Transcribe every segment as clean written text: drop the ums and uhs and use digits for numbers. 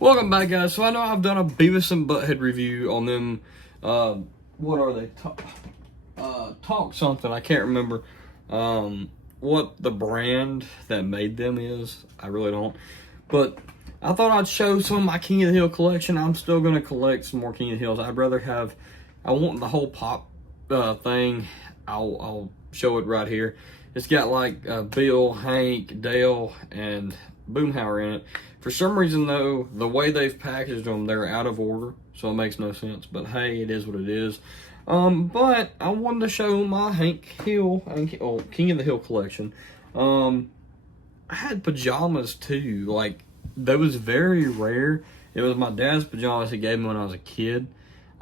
Welcome back, guys. So I know I've done a Beavis and Butthead review on them. What are they? Talk something. I can't remember what the brand that made them is. I really don't. But I thought I'd show some of my King of the Hill collection. I'm still going to collect some more King of the Hills. I'd rather have, I want the whole pop thing. I'll show it right here. It's got like Bill, Hank, Dale, and Boomhauer in it. For some reason, though, the way they've packaged them, they're out of order, so it makes no sense. But hey, it is what it is. But I wanted to show my Hank Hill, King of the Hill collection. I had pajamas too. Like, that was very rare. It was my dad's pajamas he gave me when I was a kid.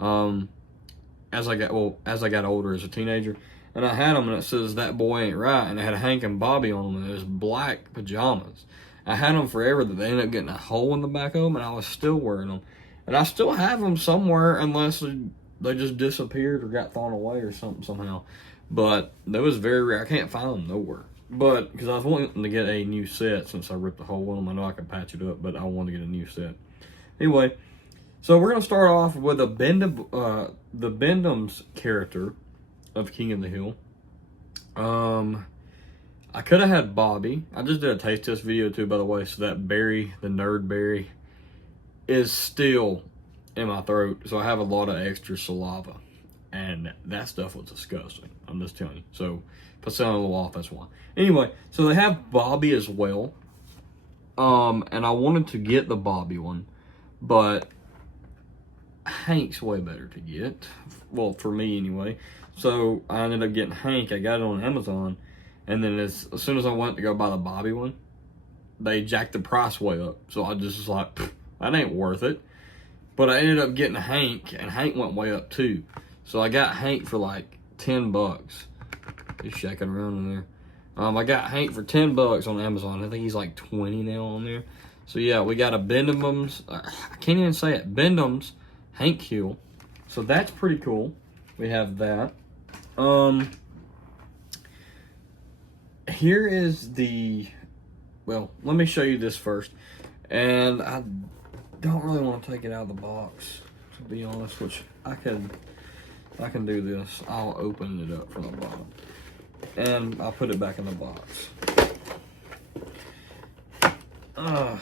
As I got older as a teenager. And I had them, and it says "That Boy Ain't Right," and it had Hank and Bobby on them, and it was black pajamas. I had them forever, that they ended up getting a hole in the back of them, and I was still wearing them. And I still have them somewhere, unless they just disappeared or got thrown away or something somehow. But that was very rare. I can't find them nowhere. But, because I was wanting to get a new set since I ripped the hole in them. I know I could patch it up, but I wanted to get a new set. Anyway, so we're going to start off with the Bend-Ems character of King of the Hill. I could have had Bobby. I just did a taste test video too, by the way, so that berry, the nerd berry, is still in my throat, so I have a lot of extra saliva, and that stuff was disgusting. I'm just telling you. So if I sound a little off, that's why. Anyway, so they have Bobby as well, and I wanted to get the Bobby one, but Hank's way better to get. Well, for me anyway. So I ended up getting Hank. I got it on Amazon. And then as soon as I went to go buy the Bobby one, they jacked the price way up. So I just was like, that ain't worth it. But I ended up getting Hank, and Hank went way up too. So I got Hank for like $10. He's shaking around in there. I got Hank for $10 on Amazon. I think he's like 20 now on there. So yeah, we got a Bend-Ems. I can't even say it. Bend-Ems Hank Hill. So that's pretty cool. We have that. Here is the, well, let me show you this first. And I don't really want to take it out of the box, to be honest, which I can do this. I'll open it up from the bottom. And I'll put it back in the box.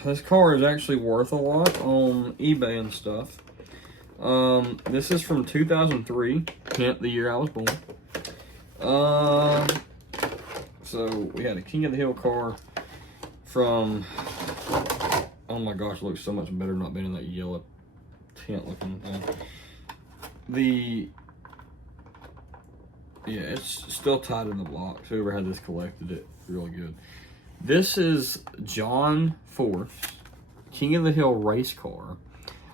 This car is actually worth a lot on eBay and stuff. This is from 2003, hint the year I was born. So we had a King of the Hill car from, oh my gosh, it looks so much better not being in that yellow tint looking thing. Yeah, it's still tied in the blocks. Whoever had this collected it really good. This is John Force, King of the Hill race car.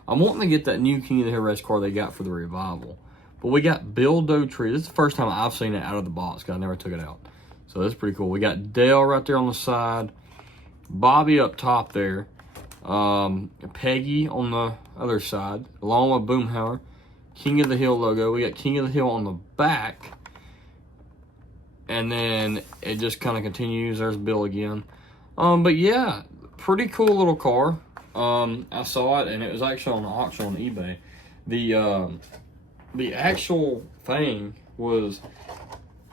I'm wanting to get that new King of the Hill race car they got for the revival. But we got Bill Dotree. This is the first time I've seen it out of the box, because I never took it out. So that's pretty cool. We got Dale right there on the side. Bobby up top there. Peggy on the other side, along with Boomhauer. King of the Hill logo. We got King of the Hill on the back. And then it just kind of continues. There's Bill again. But yeah, pretty cool little car. I saw it, and it was actually on auction on eBay. The actual thing was,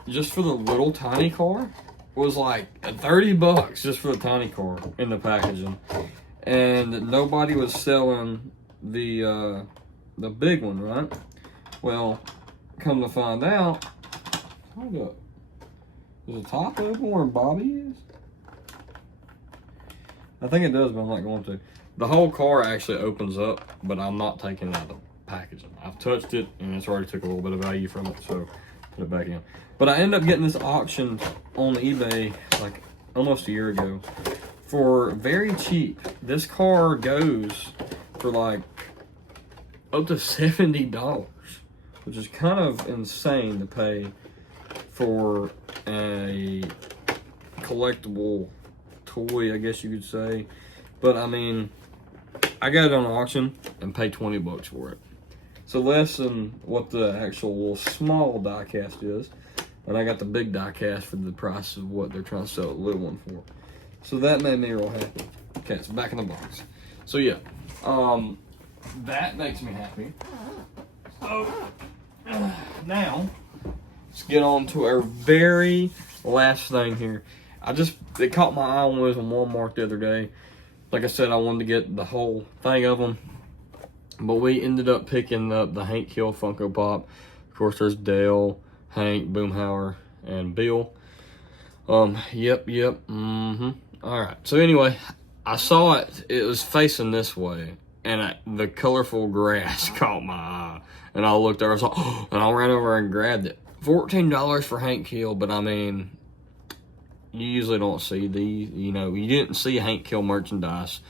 just for the little tiny car, was like $30 just for the tiny car in the packaging. And nobody was selling the big one, right? Well, come to find out, hold up. Is the top open where Bobby is? I think it does, but I'm not going to. The whole car actually opens up, but I'm not taking it out of the packaging. I've touched it, and it's already took a little bit of value from it, so put it back in. But I ended up getting this auctioned on eBay like almost a year ago for very cheap. This car goes for like up to $70, which is kind of insane to pay for a collectible toy, I guess you could say. But I mean, I got it on auction and paid $20 for it. So less than what the actual little small die cast is. And I got the big die cast for the price of what they're trying to sell the little one for. So that made me real happy. Okay, it's back in the box. So yeah, That makes me happy. So, now, let's get on to our very last thing here. It caught my eye when I was in Walmart the other day. Like I said, I wanted to get the whole thing of them. But we ended up picking up the Hank Hill Funko Pop. Of course, there's Dale, Hank, Boomhauer, and Bill. Yep. Alright, so anyway, I saw it. It was facing this way. And the colorful grass caught my eye. And I looked over, I was like, oh, and I ran over and grabbed it. $14 for Hank Hill, but I mean, you usually don't see these. You know, you didn't see Hank Hill merchandise,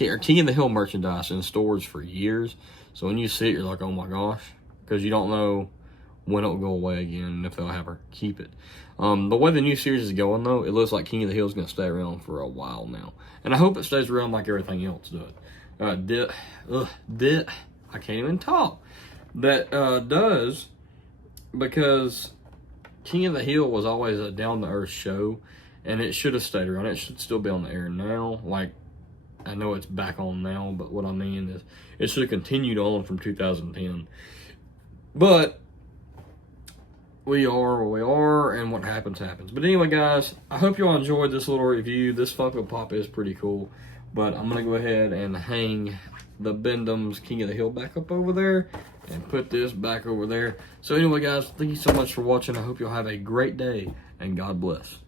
or King of the Hill merchandise in stores for years. So when you see it, you're like, oh my gosh, because you don't know when it'll go away again and if they'll ever keep it. The way the new series is going, though, it looks like King of the Hill is going to stay around for a while now. And I hope it stays around like everything else does. I can't even talk. That does, because King of the Hill was always a down-to-earth show, and it should have stayed around. It should still be on the air now. Like, I know it's back on now, but what I mean is it should have continued on from 2010. But we are where we are, and what happens, happens. But anyway, guys, I hope you all enjoyed this little review. This Funko Pop is pretty cool. But I'm going to go ahead and hang the Bend-Ems King of the Hill back up over there and put this back over there. So anyway, guys, thank you so much for watching. I hope you'll have a great day, and God bless.